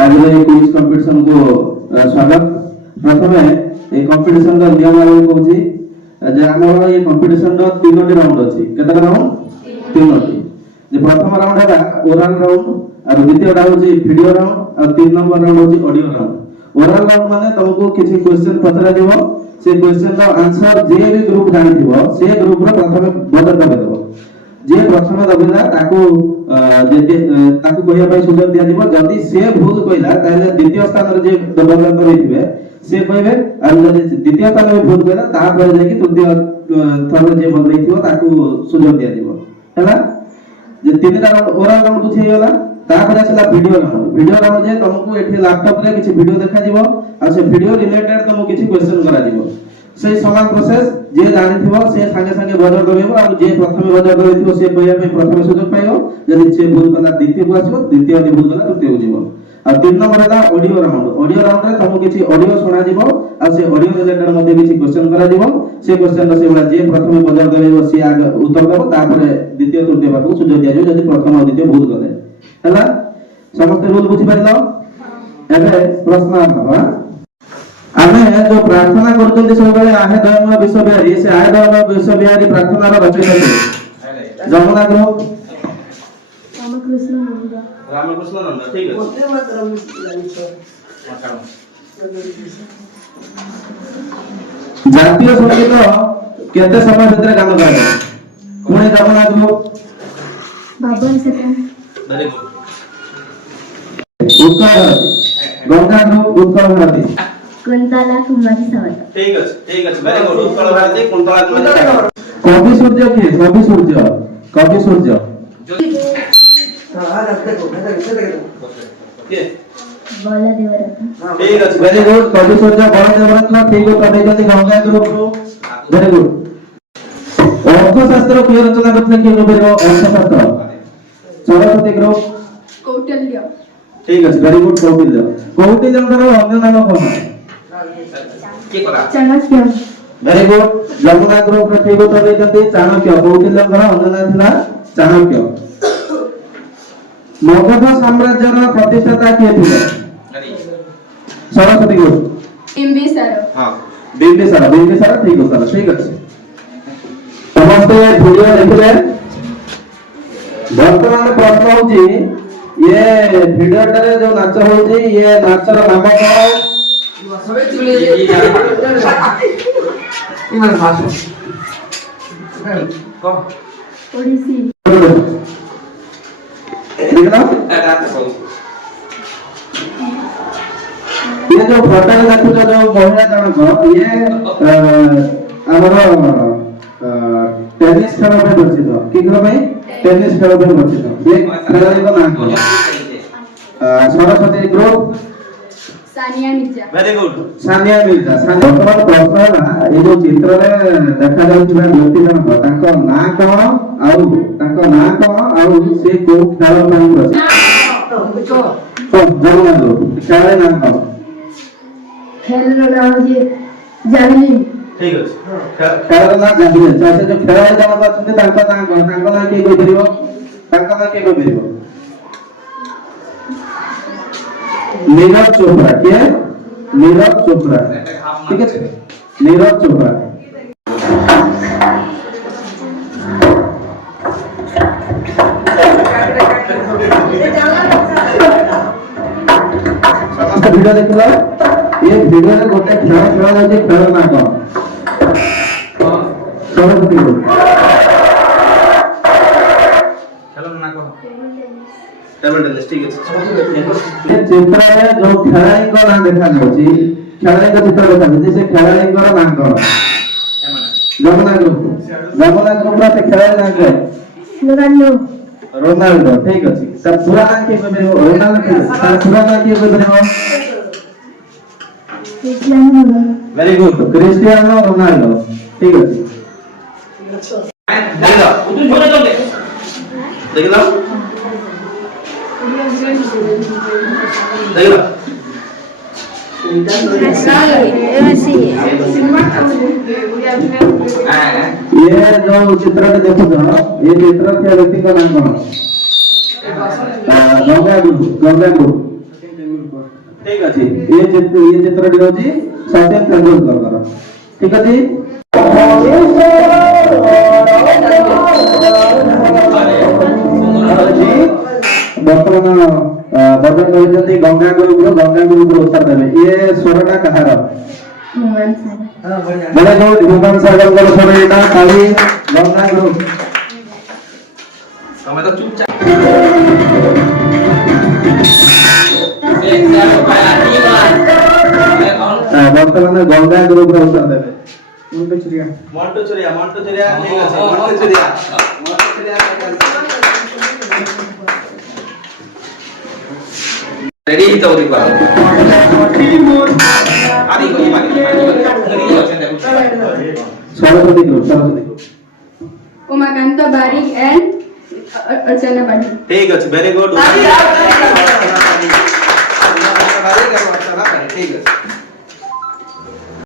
आज quiz competition को स्वागत। प्रथमे ए कंपटीशन रो नियमावली कहूची जे हमर ये कंपटीशन रो तीनोटी राउंड अछि। केतना राउंड? तीनोटी। जे प्रथम राउंड है ओरल राउंड और द्वितीय राउंड होची वीडियो राउंड और तीन नंबर राउंड होची ऑडियो राउंड। ओरल राउंड माने तुमको किछि क्वेश्चन पचरा दिबो, से क्वेश्चन रो आंसर जे भी ग्रुप जानिथिबो से ग्रुप रो प्रथमे बजर दबे देबो। जे प्रथम दबिला ताकू ताकू कहिया पई सुযোগ दिया दिबो। जदी से भूल कइला ताले द्वितीय स्थान रे जे दबंगन रहिथिबे से कहबे और जदी द्वितीय स्थान रे भूल कइला ता पर जे कि तृतीय थर जे बन रहिथिबो ताकू सुযোগ दिया दिबो। हैला जे तीनटा ओरल राउंड बुझी गेला। तापर आसला वीडियो राउंड। वीडियो राउंड जे तुमको एठी लैपटॉप रे किछि वीडियो देखा दिबो और से वीडियो रिलेटेड तुमको किछि क्वेश्चन करा दिबो। से समान प्रोसेस जे जानिथिबो से संगे संगे बजर दबेबो और जे प्रथमे बजर दबेथिबो से कहिया पे प्रथमे सुযোগ पाइबो। जदि से भूल कला द्वितीय को आसीबो, द्वितीय जे भूल कला तृतीय को जीवो। और तीन नंबर है ऑडियो राउंड। ऑडियो राउंड रे तुमको किछि ऑडियो सुना दिबो और से ऑडियो रिलेटेड मध्ये किछि क्वेश्चन करा दिबो। से क्वेश्चन से बडा जे प्रथमे बजर दबेबो से आगे उत्तर देबो, तापर द्वितीय तृतीय बाकू सुযোগ दिया जो जदि प्रथम और द्वितीय भूल कले। हैला समस्त रूल बुझी पाइलो। एबे प्रश्न आबा आमे जो प्रार्थना करते सब बेले आहे दयमय विश्व बिहारी से आहे दयमय विश्व बिहारी प्रार्थना रो रचयिता जमुना ग्रुप रामकृष्ण नंद। ठीक है जातीय संगीत केते समय भीतर गान गाए कोने जमुना ग्रुप बाबन सेकंड। Very good. उत्तर गंगा ग्रुप उत्तर भारती कुंतला कुमारी सावत। ठीक है वेरी गुड। उत्तर भारती कुंतला कुमारी सावत। कवि सूर्य के कवि सूर्य हां देखो के बोला देवरत्न। ठीक है वेरी गुड। कवि सूर्य बोला देवरत्न ठीक है। तबे जति गंगा ग्रुप वेरी गुड। अर्थशास्त्र के रचना करते के कवि अर्थशास्त्र सरस्वती ग्रुप कौटिल्य। ठीक है वेरी गुड। कौटिल्य कौटिल्यଙ୍କର ଅନ୍ୟ ନାମ କଣ? Chanakya. Very good. Jamuna group रे ठीक उत्तर देते चाणक्य। कौटिल्यଙ୍କର ଅନ୍ୟ नाम थिला चाणक्य। मगध साम्राज्यर प्रतिष्ठाता किए थे? सरस्वती ग्रुप बिंबिसार। हां बिंबिसार ठीक उत्तर। ठीक अछि समस्त वीडियो देखले। वर्तमान प्रश्न होची ये वीडियो टारे जो नाच होची ये नाचर नाम कौन? ओडिसी। ये जो फोटो देखो जो महिला जनक ये हमर टेनिस खेल में परिचित। कि खेल में? टेनिस खेल में परिचित। ये खेलाड़ी का नाम कौन? Saraswati group Sania Mirza. Very good. Sania Mirza. वर्तमान प्रश्न है ये जो चित्र रे देखा जाउथिबा व्यक्ति जनक ताको नाम कोन आउ से को खेल में प्रसिद्ध? तो जमुना ग्रुप खेलाड़ी नाम कोन? खेल रो नाम जे जावलिन। ठीक है खेल ना जावलिन। से जो खेलाड़ी जनक अछते ताको नाम कोन? ताको नाम के कोइ परिबो? ताको नाम के कोइ परिबो? नीरज चोपड़ा। के नीरज चोपड़ा। ठीक है नीरज चोपड़ा। वीडियो देखला। ये वीडियो रे गोटे खेल खेला जाय खेल ना कोन? सरस्वती ग्रुप खेल ना कोन? Table tennis. ठीक है ये चित्र रे जो खेलाड़ी को नाम देखा जाउची खेलाड़ी का चित्र देखा जाउची से खेलाड़ी को नाम कोन? जमुना ग्रुप रे से खेलाड़ी नाम के रोनाल्डो। ठीक अछि सब पूरा नाम के कोइ बरिबो? रोनाल्डो के पूरा नाम के कोइ बरिबो? Cristiano. Very good. Cristiano Ronaldo. ठीक अछि देख लो ये जो चित्र देखो ये चित्र के व्यक्ति का नाम कौन? गंगा गुरु ঠিক আছে এই চিত্রটি হচ্ছে সচিন তেন্ডুলকর ঠিক আছে বর্তমান বর্জন କରିଛନ୍ତି ଗଙ୍ଗା ଗୁରୁକୁ ଉତ୍ତର ଦେବେ ଇଏ ସ୍ୱରଟା କାହାର मोहन सर ବଡ ଯୋଉ ହ୍ୟୁମାନ ସାଗରଙ୍କର ସ୍ୱର ଏଇଟା ଖାଲି ଗଙ୍ଗା ଗୁରୁ ତମେ ତ ଚୁପଚାପ ବର୍ତ୍ତମାନ ଗଙ୍ଗା ଗୁରୁକୁ ଉତ୍ତର ଦେବେ ମଣ୍ଟୁ ଚୁରିଆ ଠିକ ଅଛି ମଣ୍ଟୁ ଚୁରିଆ ରେଡି ହେଇଥାଉ ରିବା ଆରି ଗଇ ମାରି ରେଡି ଅଛନ୍ତି ସରସ୍ୱତୀ ଗ୍ରୁପ उमाकांत बारिक एंड अर्चना पाटिल ठीक ଅଛି ଭେରି ଗୁଡ ଠିକ ଅଛି